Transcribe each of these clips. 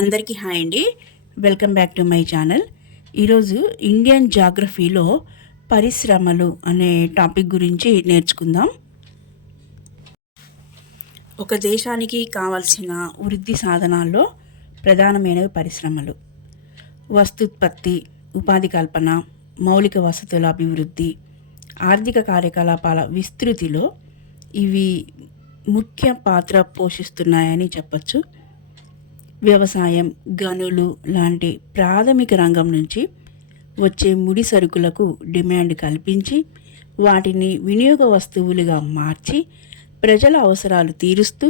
అందరికీ హాయ్ అండి. Welcome back to my channel. ఈరోజు ఇండియన్ జాగ్రఫీలో పరిశ్రమలు అనే టాపిక్ గురించి నేర్చుకుందాం. ఒక దేశానికి కావాల్సిన వృద్ధి సాధనాల్లో ప్రధానమైనవి పరిశ్రమలు. వస్తుత్పత్తి, ఉపాధి కల్పన, మౌలిక వసతుల అభివృద్ధి, ఆర్థిక కార్యకలాపాల విస్తృతిలో ఇవి ముఖ్య పాత్ర పోషిస్తున్నాయని చెప్పచ్చు. వ్యవసాయం, గనులు లాంటి ప్రాథమిక రంగం నుంచి వచ్చే ముడి సరుకులకు డిమాండ్ కల్పించి వాటిని వినియోగ వస్తువులుగా మార్చి ప్రజల అవసరాలు తీరుస్తూ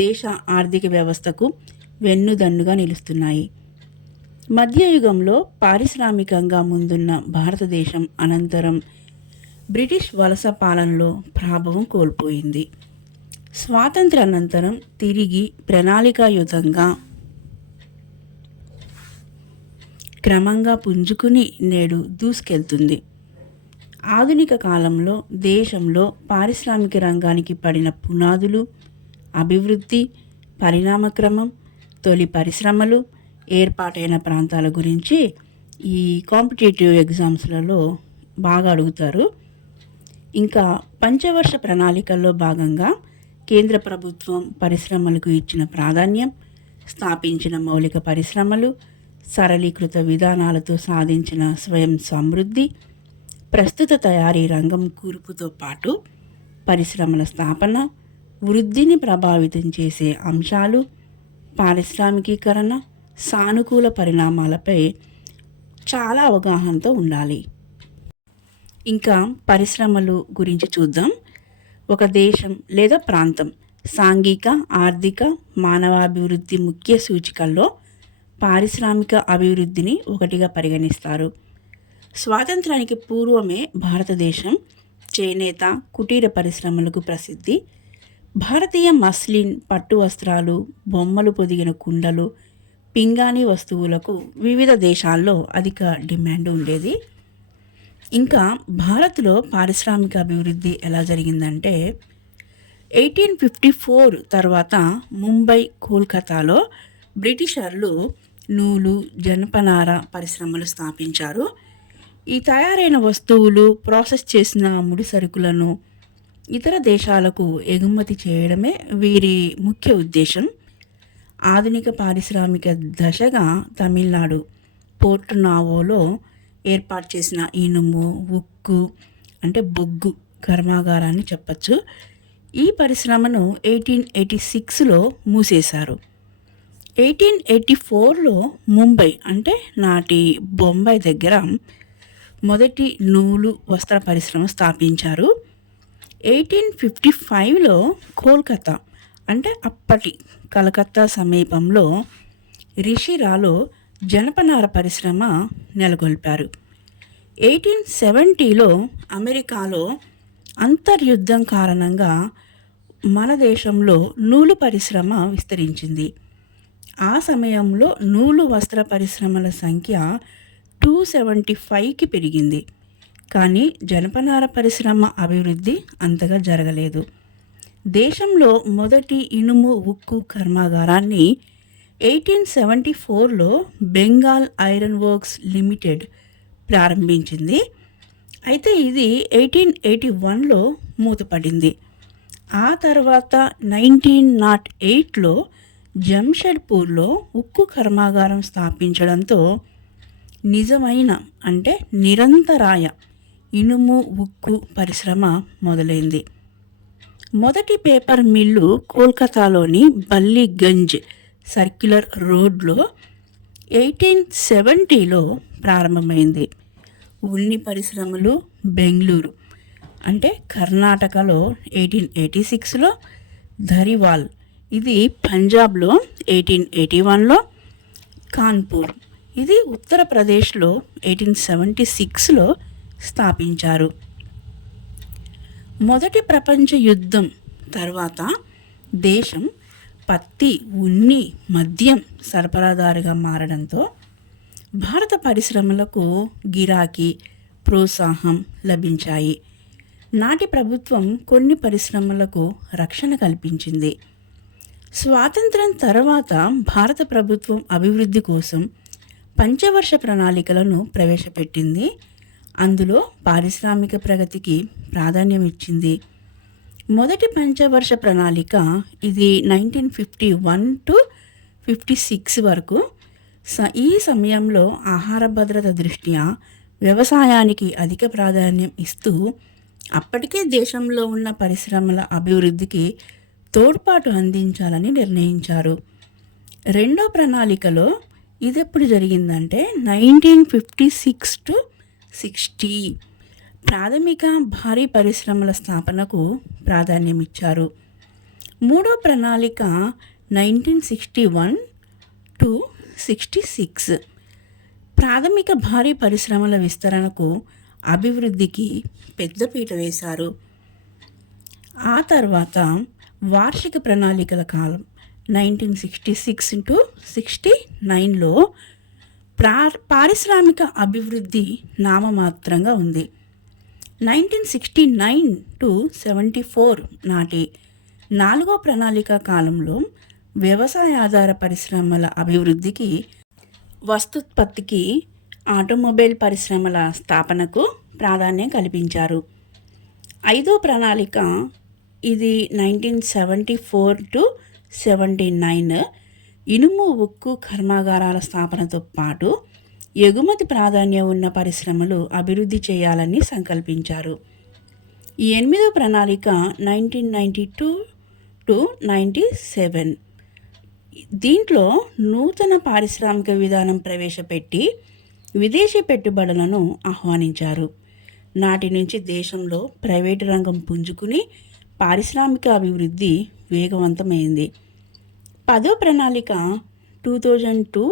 దేశ ఆర్థిక వ్యవస్థకు వెన్నుదన్నుగా నిలుస్తున్నాయి. మధ్యయుగంలో పారిశ్రామికంగా ముందున్న భారతదేశం అనంతరం బ్రిటిష్ వలస పాలనలో ప్రభావం కోల్పోయింది. స్వాతంత్ర్యానంతరం తిరిగి ప్రణాళికాయుతంగా క్రమంగా పుంజుకుని నేడు దూసుకెళ్తుంది. ఆధునిక కాలంలో దేశంలో పారిశ్రామిక రంగానికి పడిన పునాదులు, అభివృద్ధి, పరిణామక్రమం, తొలి పరిశ్రమలు, ఏర్పాటైన ప్రాంతాల గురించి ఈ కాంపిటేటివ్ ఎగ్జామ్స్లలో బాగా అడుగుతారు. ఇంకా పంచవర్ష ప్రణాళికల్లో భాగంగా కేంద్ర ప్రభుత్వం పరిశ్రమలకు ఇచ్చిన ప్రాధాన్యం, స్థాపించిన మౌలిక పరిశ్రమలు, సరళీకృత విధానాలతో సాధించిన స్వయం సమృద్ధి, ప్రస్తుత తయారీ రంగం కూర్పుతో పాటు పరిశ్రమల స్థాపన, వృద్ధిని ప్రభావితం చేసే అంశాలు, పారిశ్రామికీకరణ, సానుకూల పరిణామాలపై చాలా అవగాహనతో ఉండాలి. ఇంకా పరిశ్రమలు గురించి చూద్దాం. ఒక దేశం లేదా ప్రాంతం సాంఘిక, ఆర్థిక, మానవాభివృద్ధి ముఖ్య సూచికల్లో పారిశ్రామిక అభివృద్ధిని ఒకటిగా పరిగణిస్తారు. స్వాతంత్రానికి పూర్వమే భారతదేశం చేనేత, కుటీర పరిశ్రమలకు ప్రసిద్ధి. భారతీయ మస్లిన్, పట్టు వస్త్రాలు, బొమ్మలు పొదిగిన కుండలు, పింగాణీ వస్తువులకు వివిధ దేశాల్లో అధిక డిమాండ్ ఉండేది. ఇంకా భారత్లో పారిశ్రామిక అభివృద్ధి ఎలా జరిగిందంటే 1854 తర్వాత ముంబై, కోల్కతాలో బ్రిటిషర్లు నూలు, జనపనార పరిశ్రమలు స్థాపించారు. ఈ తయారైన వస్తువులు, ప్రాసెస్ చేసిన ముడి సరుకులను ఇతర దేశాలకు ఎగుమతి చేయడమే వీరి ముఖ్య ఉద్దేశం. ఆధునిక పారిశ్రామిక దశగా తమిళనాడు పోర్ట్ నావోలో ఏర్పాటు చేసిన ఇనుము, ఉక్కు అంటే బొగ్గు కర్మాగారాన్ని చెప్పచ్చు. ఈ పరిశ్రమను 1886లో మూసేశారు. 1884లో ముంబై అంటే నాటి బొంబాయి దగ్గర మొదటి నూలు వస్త్ర పరిశ్రమ స్థాపించారు. 1855లో కోల్కతా అంటే అప్పటి కలకత్తా సమీపంలో రిషిరాలో జనపనార పరిశ్రమ నెలకొల్పారు. 1870లో అమెరికాలో అంతర్యుద్ధం కారణంగా మన దేశంలో నూలు పరిశ్రమ విస్తరించింది. ఆ సమయంలో నూలు వస్త్ర పరిశ్రమల సంఖ్య 275కి పెరిగింది. కానీ జనపనార పరిశ్రమ అభివృద్ధి అంతగా జరగలేదు. దేశంలో మొదటి ఇనుము, ఉక్కు కర్మాగారాన్ని 1874లో బెంగాల్ ఐరన్ వర్క్స్ లిమిటెడ్ ప్రారంభించింది. అయితే ఇది 1881లో మూతపడింది. ఆ తర్వాత 1908లో జంషెడ్పూర్లో ఉక్కు కర్మాగారం స్థాపించడంతో నిజమైన అంటే నిరంతరాయ ఇనుము, ఉక్కు పరిశ్రమ మొదలైంది. మొదటి పేపర్ మిల్లు కోల్కతాలోని బల్లిగంజ్ సర్క్యులర్ రోడ్లో 1870లో ప్రారంభమైంది. ఉన్ని పరిశ్రమలు బెంగళూరు అంటే కర్ణాటకలో 1886లో, ధరివాల్ ఇది పంజాబ్లో 1881లో, కాన్పూర్ ఇది ఉత్తరప్రదేశ్లో 1876లో స్థాపించారు. మొదటి ప్రపంచ యుద్ధం తర్వాత దేశం పత్తి, ఉన్ని, మద్యం సరఫరాదారుగా మారడంతో భారత పరిశ్రమలకు గిరాకీ, ప్రోత్సాహం లభించాయి. నాటి ప్రభుత్వం కొన్ని పరిశ్రమలకు రక్షణ కల్పించింది. స్వాతంత్రం తర్వాత భారత ప్రభుత్వం అభివృద్ధి కోసం పంచవర్ష ప్రణాళికలను ప్రవేశపెట్టింది. అందులో పారిశ్రామిక ప్రగతికి ప్రాధాన్యం ఇచ్చింది. మొదటి పంచవర్ష ప్రణాళిక ఇది 1951 టు 56 వరకు. ఈ సమయంలో ఆహార భద్రత దృష్ట్యా వ్యవసాయానికి అధిక ప్రాధాన్యం ఇస్తూ అప్పటికే దేశంలో ఉన్న పరిశ్రమల అభివృద్ధికి తోడ్పాటు అందించాలని నిర్ణయించారు. రెండో ప్రణాళికలో ఇది ఎప్పుడు జరిగిందంటే 1956 టు 60 ప్రాథమిక భారీ పరిశ్రమల స్థాపనకు ప్రాధాన్యం ఇచ్చారు. మూడో ప్రణాళిక 1961 టు 66 ప్రాథమిక భారీ పరిశ్రమల విస్తరణకు అభివృద్ధికి పెద్దపీట వేశారు. ఆ తర్వాత వార్షిక ప్రణాళికల కాలం 1966 టు 69లో పారిశ్రామిక అభివృద్ధి నామమాత్రంగా ఉంది. 1969 టు 74 నాటి నాలుగో ప్రణాళిక కాలంలో వ్యవసాయ ఆధార పరిశ్రమల అభివృద్ధికి, వస్తుత్పత్తికి, ఆటోమొబైల్ పరిశ్రమల స్థాపనకు ప్రాధాన్యం కల్పించారు. ఐదో ప్రణాళిక ఇది 1974 టు 79 ఇనుము ఉక్కు కర్మాగారాల స్థాపనతో పాటు ఎగుమతి ప్రాధాన్యం ఉన్న పరిశ్రమలు అభివృద్ధి చేయాలని సంకల్పించారు. ఈ ఎనిమిదో ప్రణాళిక 1992 టు 97 దీంట్లో నూతన పారిశ్రామిక విధానం ప్రవేశపెట్టి విదేశీ పెట్టుబడులను ఆహ్వానించారు. నాటి నుంచి దేశంలో ప్రైవేటు రంగం పుంజుకుని పారిశ్రామిక అభివృద్ధి వేగవంతమైంది. పదో ప్రణాళిక 2002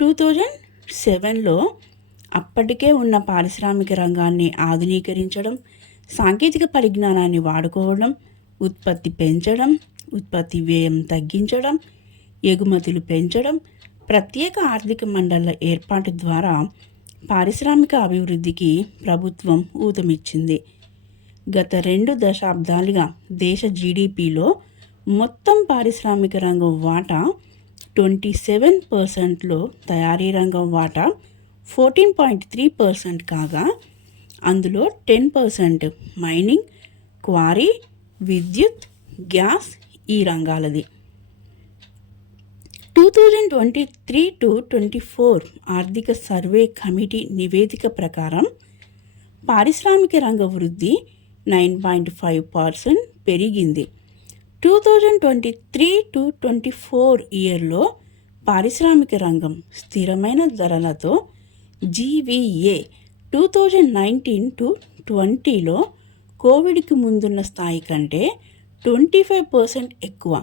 2007లో అప్పటికే ఉన్న పారిశ్రామిక రంగాన్ని ఆధునీకరించడం, సాంకేతిక పరిజ్ఞానాన్ని వాడుకోవడం, ఉత్పత్తి పెంచడం, ఉత్పత్తి వ్యయం తగ్గించడం, ఎగుమతులు పెంచడం, ప్రత్యేక ఆర్థిక మండళ్ల ఏర్పాటు ద్వారా పారిశ్రామిక అభివృద్ధికి ప్రభుత్వం ఊతమిచ్చింది. గత 2 దశాబ్దాలుగా దేశ జీడిపిలో మొత్తం పారిశ్రామిక రంగం వాటా 27%లో తయారీ రంగం వాటా 14.3% కాగా అందులో 10% మైనింగ్, క్వారీ, విద్యుత్, గ్యాస్ ఈ రంగాలది. 2023 టు 24 ఆర్థిక సర్వే కమిటీ నివేదిక ప్రకారం పారిశ్రామిక రంగ వృద్ధి 9.5% పెరిగింది. 2023 టు 24 ఇయర్లో పారిశ్రామిక రంగం స్థిరమైన ధరలతో జీవీఏ 2019 టు 20లో కోవిడ్కి ముందున్న స్థాయి కంటే 25% ఎక్కువ.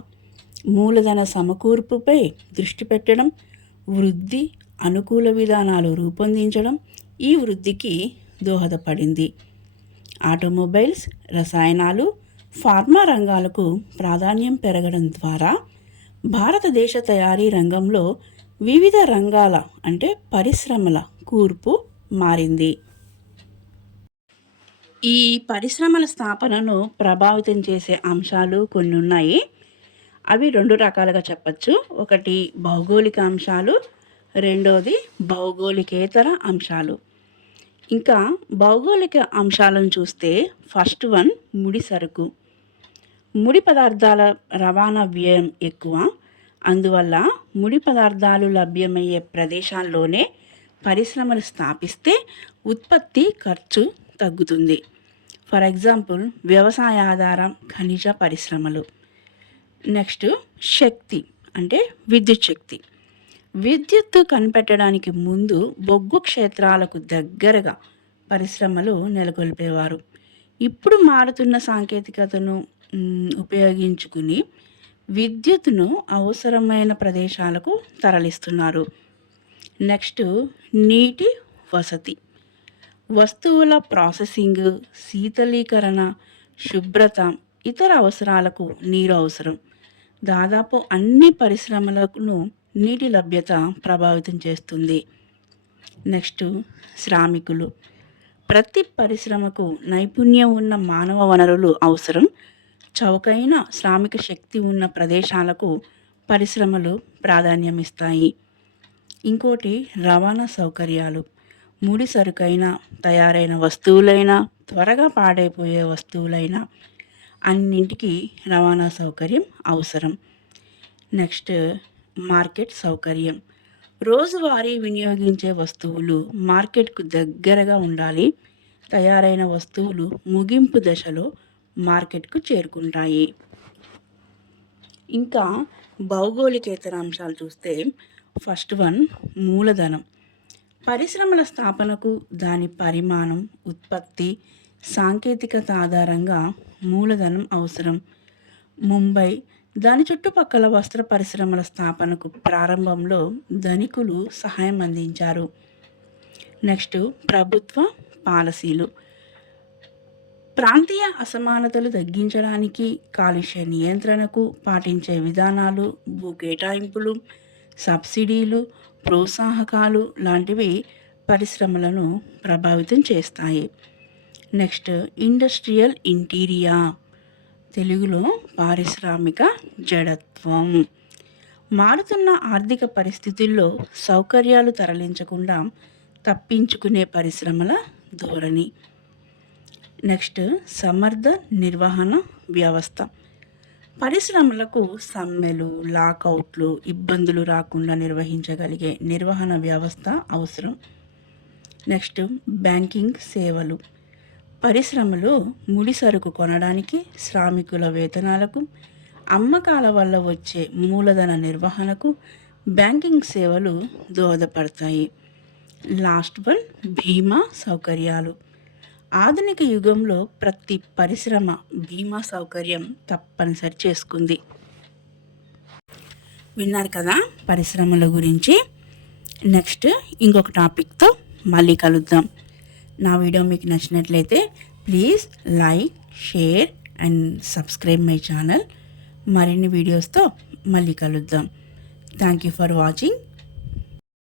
మూలధన సమకూర్పుపై దృష్టి పెట్టడం, వృద్ధి అనుకూల విధానాలు రూపొందించడం ఈ వృద్ధికి దోహదపడింది. ఆటోమొబైల్స్, రసాయనాలు, ఫార్మా రంగాలకు ప్రాధాన్యం పెరగడం ద్వారా భారతదేశ తయారీ రంగంలో వివిధ రంగాల అంటే పరిశ్రమల కూర్పు మారింది. ఈ పరిశ్రమల స్థాపనను ప్రభావితం చేసే అంశాలు కొన్ని ఉన్నాయి. అవి 2 రకాలుగా చెప్పచ్చు. ఒకటి భౌగోళిక అంశాలు, రెండోది భౌగోళికేతర అంశాలు. ఇంకా భౌగోళిక అంశాలను చూస్తే ఫస్ట్ వన్ ముడి సరుకు. ముడి పదార్థాల రవాణా వ్యయం ఎక్కువ. అందువల్ల ముడి పదార్థాలు లభ్యమయ్యే ప్రదేశాల్లోనే పరిశ్రమలు స్థాపిస్తే ఉత్పత్తి ఖర్చు తగ్గుతుంది. ఫర్ ఎగ్జాంపుల్ వ్యవసాయ ఆధారం ఖనిజ పరిశ్రమలు. నెక్స్ట్ శక్తి అంటే విద్యుత్ శక్తి. విద్యుత్తు కనిపెట్టడానికి ముందు బొగ్గు క్షేత్రాలకు దగ్గరగా పరిశ్రమలు నెలకొల్పేవారు. ఇప్పుడు మారుతున్న సాంకేతికతను ఉపయోగించుకుని విద్యుత్తును అవసరమైన ప్రదేశాలకు తరలిస్తున్నారు. నెక్స్ట్ నీటి వసతి. వస్తువుల ప్రాసెసింగ్, శీతలీకరణ, శుభ్రత, ఇతర అవసరాలకు నీరు అవసరం. దాదాపు అన్ని పరిశ్రమలను నీటి లభ్యత ప్రభావితం చేస్తుంది. నెక్స్ట్ శ్రామికులు. ప్రతి పరిశ్రమకు నైపుణ్యం ఉన్న మానవ వనరులు అవసరం. చౌకైన శ్రామిక శక్తి ఉన్న ప్రదేశాలకు పరిశ్రమలు ప్రాధాన్యమిస్తాయి. ఇంకోటి రవాణా సౌకర్యాలు. ముడి సరుకైన, తయారైన వస్తువులైనా, త్వరగా పాడైపోయే వస్తువులైనా అన్నింటికీ రవాణా సౌకర్యం అవసరం. నెక్స్ట్ మార్కెట్ సౌకర్యం. రోజువారీ వినియోగించే వస్తువులు మార్కెట్కు దగ్గరగా ఉండాలి. తయారైన వస్తువులు ముగింపు దశలో మార్కెట్కు చేరుకుంటాయి. ఇంకా భౌగోళికేతర అంశాలు చూస్తే ఫస్ట్ వన్ మూలధనం. పరిశ్రమల స్థాపనకు దాని పరిమాణం, ఉత్పత్తి, సాంకేతికత ఆధారంగా మూలధనం అవసరం. ముంబై, దాని చుట్టుపక్కల వస్త్ర పరిశ్రమల స్థాపనకు ప్రారంభంలో ధనికులు సహాయం అందించారు. నెక్స్ట్ ప్రభుత్వ పాలసీలు. ప్రాంతీయ అసమానతలు తగ్గించడానికి, కాలుష్య నియంత్రణకు పాటించే విధానాలు, భూ కేటాయింపులు, సబ్సిడీలు, ప్రోత్సాహకాలు లాంటివి పరిశ్రమలను ప్రభావితం చేస్తాయి. నెక్స్ట్ ఇండస్ట్రియల్ ఇంటీరియా, తెలుగులో పారిశ్రామిక జడత్వం. మారుతున్న ఆర్థిక పరిస్థితుల్లో సౌకర్యాలు తరలించకుండా తప్పించుకునే పరిశ్రమల ధోరణి. నెక్స్ట్ సమర్థ నిర్వహణ వ్యవస్థ. పరిశ్రమలకు సమ్మెలు, లాకౌట్లు, ఇబ్బందులు రాకుండా నిర్వహించగలిగే నిర్వహణ వ్యవస్థ అవసరం. నెక్స్ట్ బ్యాంకింగ్ సేవలు. పరిశ్రమలు ముడి సరుకు కొనడానికి, శ్రామికుల వేతనాలకు, అమ్మకాల వల్ల వచ్చే మూలధన నిర్వహణకు బ్యాంకింగ్ సేవలు దోహదపడతాయి. లాస్ట్ వన్ బీమా సౌకర్యాలు. ఆధునిక యుగంలో ప్రతి పరిశ్రమ బీమా సౌకర్యం తప్పనిసరి చేసుకుంది. విన్నారు కదా పరిశ్రమల గురించి. నెక్స్ట్ ఇంకొక టాపిక్తో మళ్ళీ కలుద్దాం. నా వీడియో మీకు నచ్చినట్లయితే please like, share and subscribe my channel. మరిన్ని వీడియోస్తో మళ్ళీ కలుద్దాం. Thank you for watching.